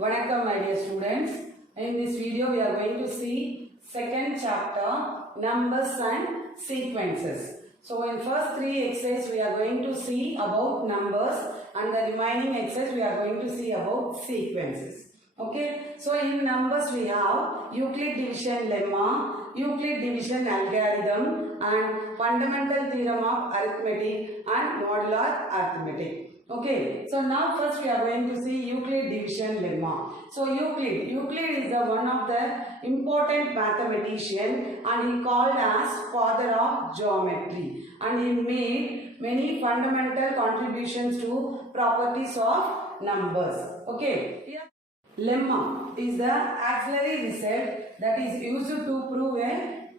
Vanakkam my dear students. In this video we are going to see second chapter numbers and sequences. So in first three exercises we are going to see about numbers and the remaining exercise we are going to see about sequences. Okay. So in numbers we have Euclid division lemma, Euclid division algorithm and fundamental theorem of arithmetic and modular arithmetic. Okay, so now first we are going to see Euclid division lemma. So Euclid is the one of the important mathematician and he called as father of geometry and he made many fundamental contributions to properties of numbers. Okay, here lemma is the auxiliary result that is used to prove a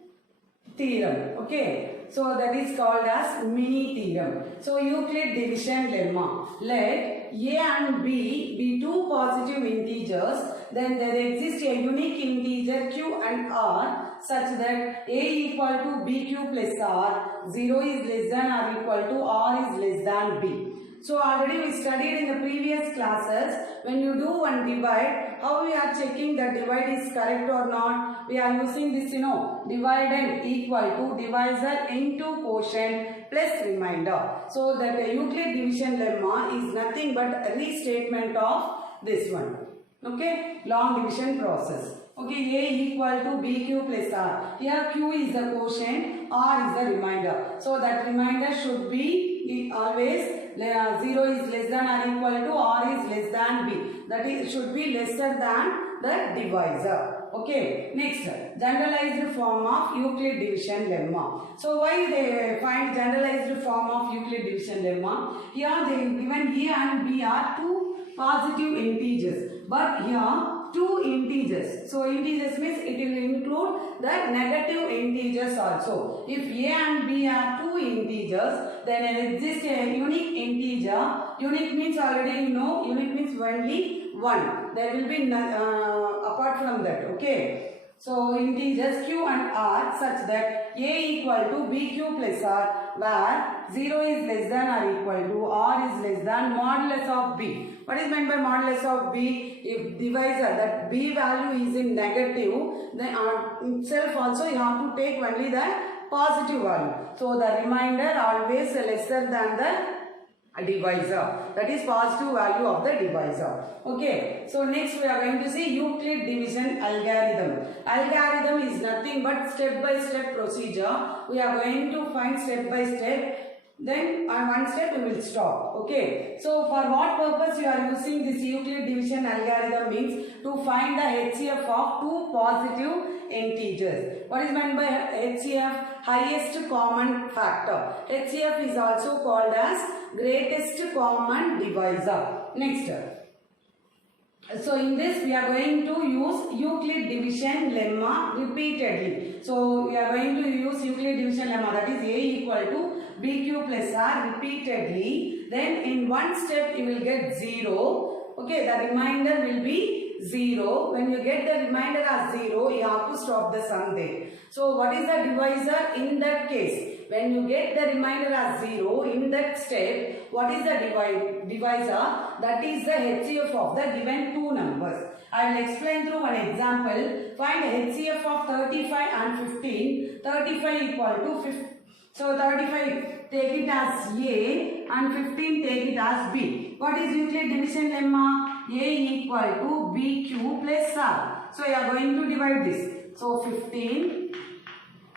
theorem. Okay, so that is called as mini theorem. So Euclid division lemma. Let a and b be two positive integers, then there exists a unique integer q and r such that a equal to bq plus r, 0 is less than or equal to r is less than b. So already we studied in the previous classes, when you do one divide, how we are checking that divide is correct or not. We are using this, dividend equal to divisor into quotient plus remainder. So that the Euclid division lemma is nothing but a restatement of this one. Okay, long division process. Okay, a equal to bq plus r. Here q is the quotient, r is the remainder. So that remainder should be always 0 is less than or equal to r is less than b. That is should be lesser than the divisor. Okay, next generalized form of Euclid division lemma. So why they find generalized form of Euclid division lemma? Here they given a and b are two positive integers, but here two integers. So integers means it will include the negative integers also. If a and b are two integers, then there exists a unique integer. Unique means already you know, unique means only one. There will be none, apart from that. Okay. So integers q and r such that a equal to bq plus r, where 0 is less than or equal to r is less than modulus of b. What is meant by modulus of b? If divisor that b value is in negative, then itself also you have to take only the positive value. So the remainder always lesser than the divisor, that is positive value of the divisor. Okay, so next we are going to see Euclid division algorithm. Algorithm is nothing but step by step procedure. We are going to find step by step, then on one step we will stop. Okay, so for what purpose you are using this Euclid division algorithm means to find the HCF of two positive integers. What is meant by HCF? Highest common factor. HCF is also called as greatest common divisor. Next. So in this we are going to use Euclid division lemma repeatedly. So we are going to use Euclid division lemma, that is a equal to bq plus r repeatedly. Then in one step you will get 0. Okay, the remainder will be 0. When you get the remainder as 0, you have to stop the sum there. So what is the divisor in that case? When you get the remainder as 0, in that step, what is the divisor? That is the HCF of the given two numbers. I will explain through one example. Find HCF of 35 and 15. 35 equal to 50. So 35 take it as A and 15 take it as B. What is Euclid division lemma? A equal to BQ plus R. So you are going to divide this. So 15,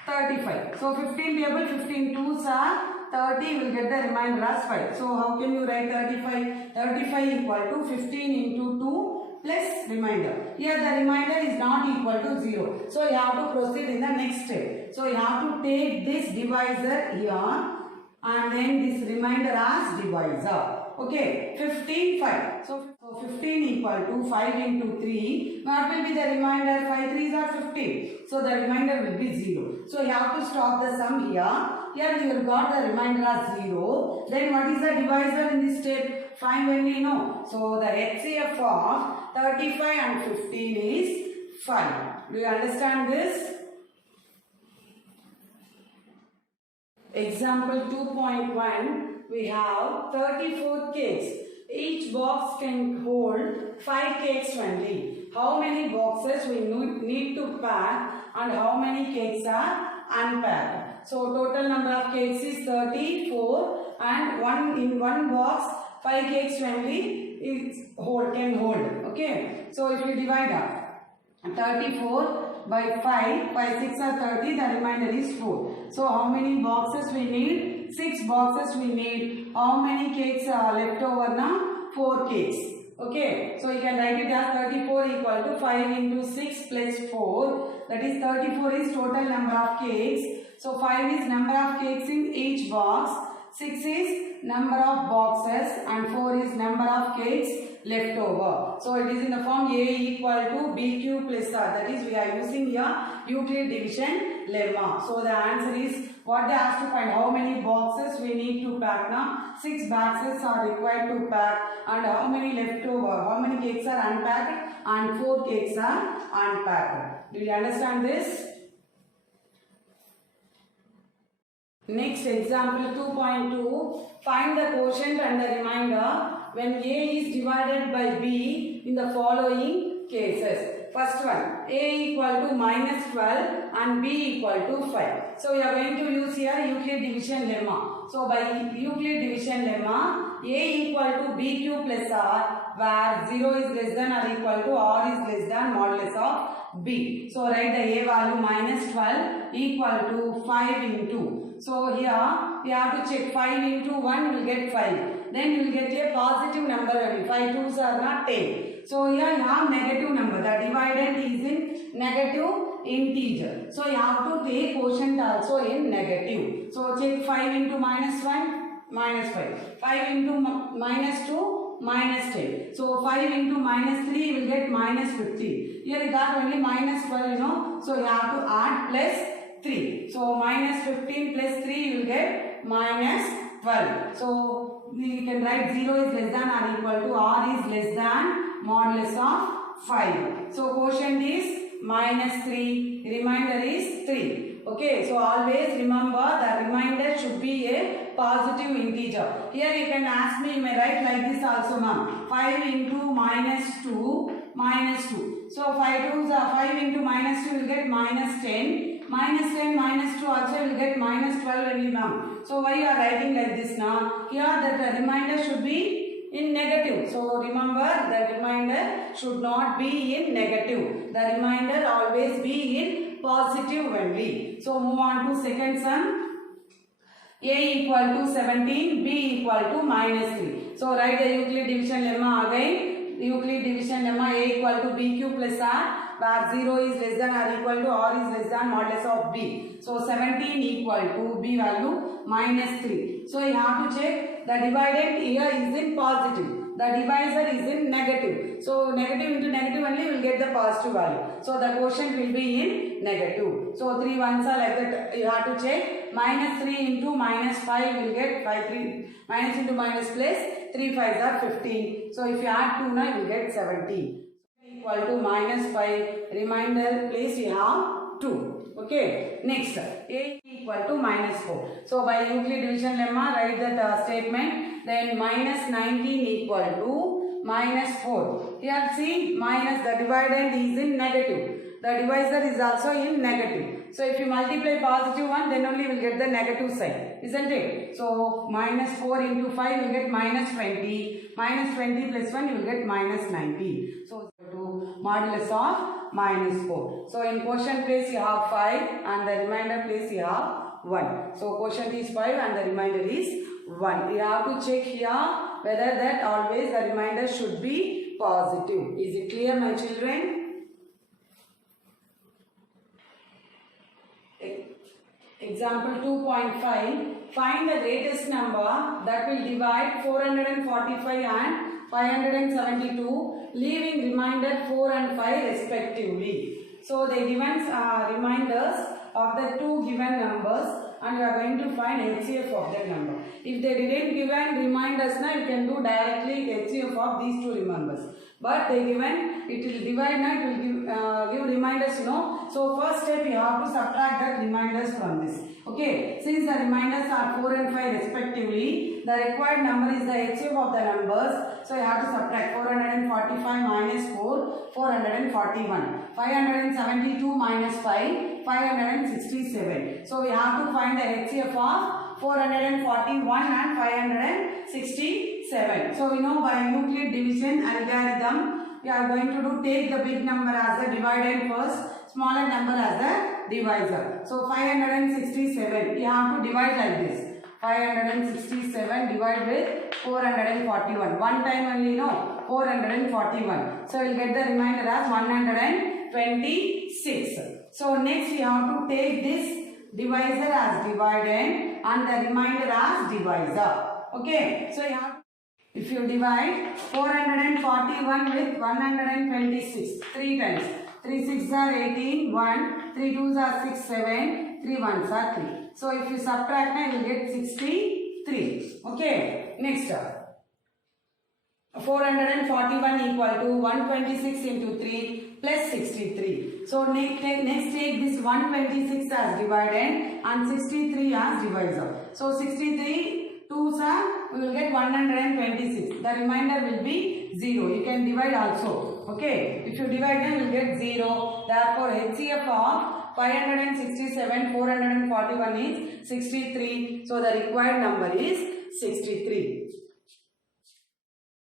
35. So 15 table, 15 2s are 30, will get the remainder as 5. So how can you write 35? 35 equal to 15 into 2 plus remainder. Here the remainder is not equal to 0. So you have to proceed in the next step. So you have to take this divisor here and then this remainder as divisor. Okay, 15, 5. So 15 equal to 5 into 3. What will be the remainder? 5 3s are 15. So the remainder will be 0. So you have to stop the sum here. Here you have got the remainder as 0. Then what is the divisor in this step? Find when we know. So the HCF of 35 and 15 is 5. Do you understand this? Example 2.1, we have 34 cakes. each box can hold 5 cakes only. How many boxes we need to pack and how many cakes are unpacked? So total number of cakes is 34 and in one box 5 cakes only can hold. Okay. So if we divide up 34 by 5, 6 are 30, the remainder is 4. So how many boxes we need? 6 boxes we need. How many cakes are left over now? 4 cakes. Okay, so you can write it as 34 equal to 5 into 6 plus 4. That is 34 is total number of cakes. So 5 is number of cakes in each box. 6 is number of boxes and 4 is number of cakes left over. So it is in the form A equal to BQ plus R. That is we are using here Euclid division lemma. So the answer is what they asked to find how many boxes we need to pack now. 6 boxes are required to pack and how many left over. How many cakes are unpacked and 4 cakes are unpacked. Do you understand this? Next example 2.2. Find the quotient and the remainder when A is divided by B in the following cases. First one, A equal to minus 12 and B equal to 5. So we are going to use here Euclid division lemma. So by Euclid division lemma, A equal to BQ plus R, where 0 is less than or equal to R is less than modulus of B. So write the A value minus 12 equal to 5 into. So here we have to check 5 into 1 you will get 5. Then you will get a positive number only. 5 2s are not 10. So here you have negative number. The dividend is in negative integer. So you have to take quotient also in negative. So check 5 into minus 1, minus 5. 5 into minus 2, minus 10. So 5 into minus 3 you will get minus 50. Here you got only minus 12, you know. So you have to add plus 3. So minus 15 plus 3 you will get minus 12. So we can write 0 is less than or equal to R is less than modulus of 5. So quotient is minus 3, remainder is 3. Okay, so always remember the remainder should be a positive integer. Here you can ask me, you may write like this also ma'am. 5 into minus 2, minus 2. So 5 into minus 2 will get minus 10. Minus 10 minus 2 also will get minus 12 only ma'am. So why you are writing like this now? Here the remainder should be in negative. So remember the remainder should not be in negative. The remainder always be in positive only. So move on to second sum. A equal to 17, B equal to minus 3. So write the Euclid division lemma again. Euclid division lemma A equal to BQ plus R, where 0 is less than or equal to R is less than modulus of B. So 17 equal to B value minus 3. So you have to check the dividend here is in positive. The divisor is in negative. So negative into negative only will get the positive value. So the quotient will be in negative. So 3 ones are like that. You have to check. Minus 3 into minus 5 will get 5 3. Minus into minus plus 3 5s are 15. So if you add 2 now you will get 17. Equal to minus 5. Remainder place you have 2. Okay. Next, A equal to minus 4. So by Euclid division lemma write that statement. Then minus 19 equal to minus 4. Here see minus the dividend is in negative. The divisor is also in negative. So if you multiply positive one then only you will get the negative sign. Isn't it? So minus 4 into 5 you will get minus 20. Minus 20 plus 1 you will get minus 19. So to modulus of minus 4. So in quotient place you have 5 and the remainder place you have 1. So quotient is 5 and the remainder is 1. You have to check here whether that always the remainder should be positive. Is it clear my children? Example 2.5. Find the greatest number that will divide 445 and 572, leaving remainder 4 and 5 respectively. So they given reminders of the two given numbers and you are going to find HCF of that number. If they didn't given reminders now you can do directly HCF of these two reminders. But they given it will divide now it will give reminders, you know. So first step you have to subtract that reminders from this. Okay, since the remainders are 4 and 5 respectively, the required number is the HCF of the numbers. So you have to subtract 445 minus 4, 441. 572 minus 5, 567. So we have to find the HCF of 441 and 567. So we know by Euclid division algorithm, we are going to take the big number as the dividend first, smaller number as the divisor. So 567, you have to divide like this. 567 divide with 441. One time only, no, 441. So you will get the remainder as 126. So next we have to take this divisor as dividend and the remainder as divisor. Okay, so you have, if you divide 441 with 126, 3 times. 3 6 are 18, 1, 3 2s are 6, 7, 3 1s are 3. So if you subtract, you will get 63. Okay, next 441 equal to 126 into 3 plus 63. So next take this 126 as dividend and 63 as divisor. So 63 2s are, we will get 126. The remainder will be 0. You can divide also. Okay, if you divide then you will get 0. Therefore HCF of 567, 441 is 63. So the required number is 63.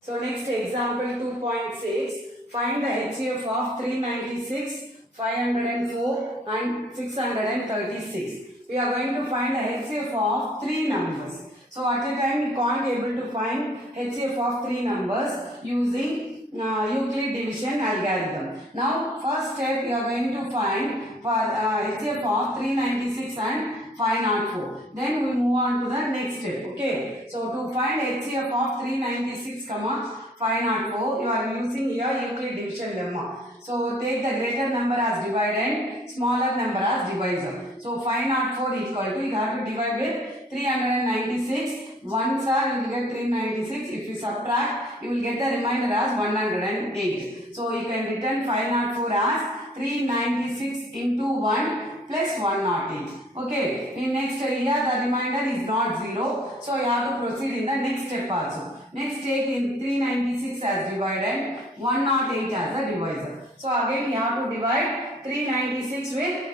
So next example 2.6. Find the HCF of 396, 504 and 636. We are going to find the HCF of 3 numbers. So at a time we can't be able to find HCF of 3 numbers using Euclid division algorithm. Now first step we are going to find for HCF of 396 and 504. Then we move on to the next step. Okay. So to find HCF of 396, 504, you are using here Euclid division lemma. So take the greater number as dividend, smaller number as divisor. So 504 equal to, you have to divide with 396. Ones are, you will get 396. If you subtract, you will get the remainder as 108. So you can return 504 as 396 into 1 plus 108. Okay, in next area the remainder is not 0. So you have to proceed in the next step also. Next take in 396 as dividend, 108 as the divisor. So again we have to divide 396 with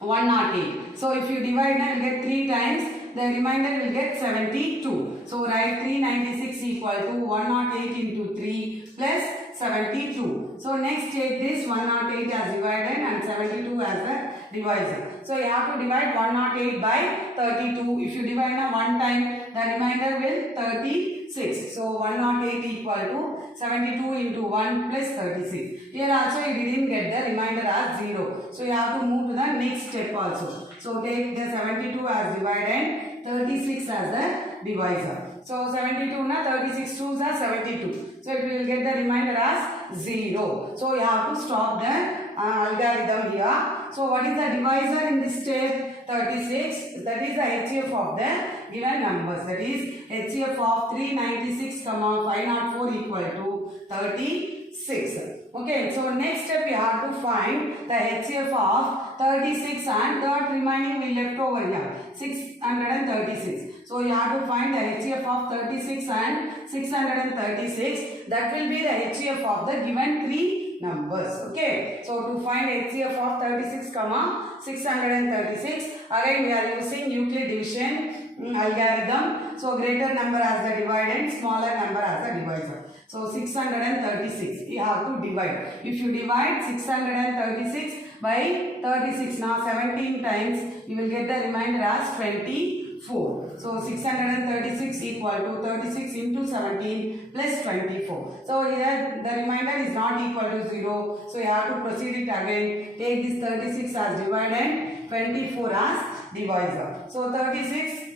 108. So if you divide, then you get 3 times. The remainder will get 72. So write 396 equal to 108 into 3 plus 72. So next take this 108 as dividend and 72 as the divisor. So you have to divide 108 by 32. If you divide now one time, the remainder will 36. So 108 equal to 72 into 1 plus 36. Here also you didn't get the remainder as 0. So you have to move to the next step also. So take the 72 as dividend, 36 as the divisor. So 72 na 36 2s are 72. So it will get the remainder as 0. So you have to stop the algorithm here. So what is the divisor in this step? 36. That is the HCF of the given numbers. That is HCF of 396, 504 equal to 36. Okay, so next step we have to find the HCF of 36 and third remaining we left over here, 636. So you have to find the HCF of 36 and 636. That will be the HCF of the given 3 numbers. Okay, so to find HCF of 36, 636, again we are using Euclid division algorithm. So greater number as the dividend, smaller number as the divisor. So 636, you have to divide. If you divide 636 by 36, now 17 times, you will get the remainder as 24. So 636 equal to 36 into 17 plus 24. So here the remainder is not equal to 0. So you have to proceed it again. Take this 36 as dividend, 24 as divisor. So 36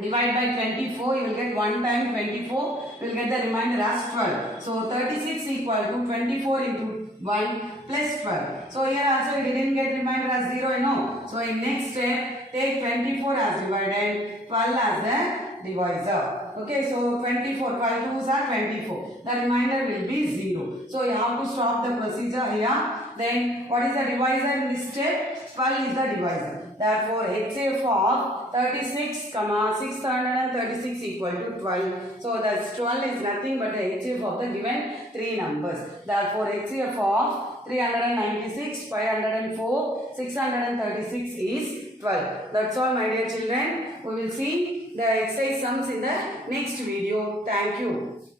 divide by 24, you will get 1 time 24, you will get the remainder as 12. So 36 equal to 24 into 1 plus 12. So here also you didn't get remainder as 0, you know. So in next step, take 24 as dividend, 12 as the divisor. Okay, so 24, 12 2s are 24. The remainder will be 0. So you have to stop the procedure here. Then what is the divisor in this step? 12 is the divisor. Therefore, HCF of 36, 636 equal to 12. So, that's 12 is nothing but the HCF of the given 3 numbers. Therefore, HCF of 396, 504, 636 is 12. That's all, my dear children. We will see the exercise sums in the next video. Thank you.